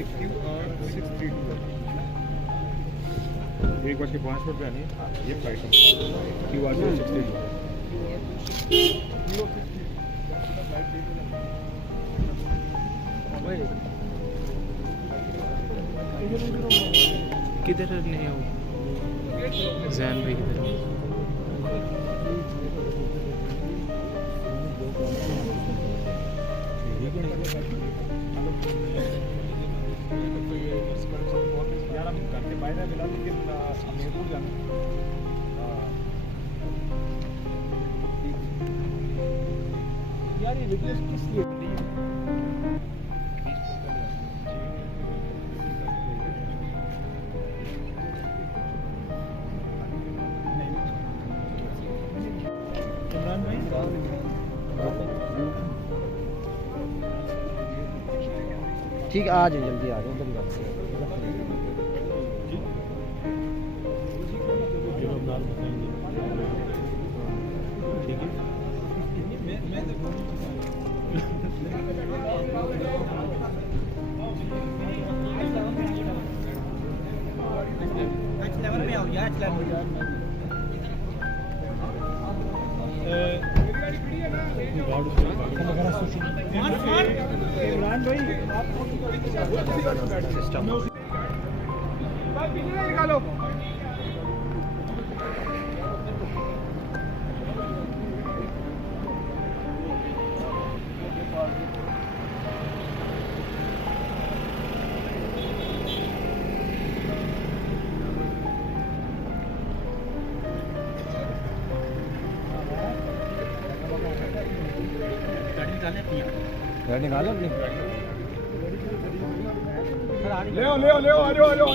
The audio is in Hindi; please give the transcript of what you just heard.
₹1.5 आनी ये फ्लाइट QR 062 किधर नहीं हो जैन भाई किधर हो? यार हम घर के बाहर है फिलहाल, लेकिन हमीरपुर जाना यार। ये रिक्वेस्ट किस लिए इमरान भाई? ठीक है, आ जाओ जल्दी आ जाओ, उधर जाते हैं। इमरान भाई आप निकालो। गाड़ी निकालो अपनी। ले आओ आ जाओ।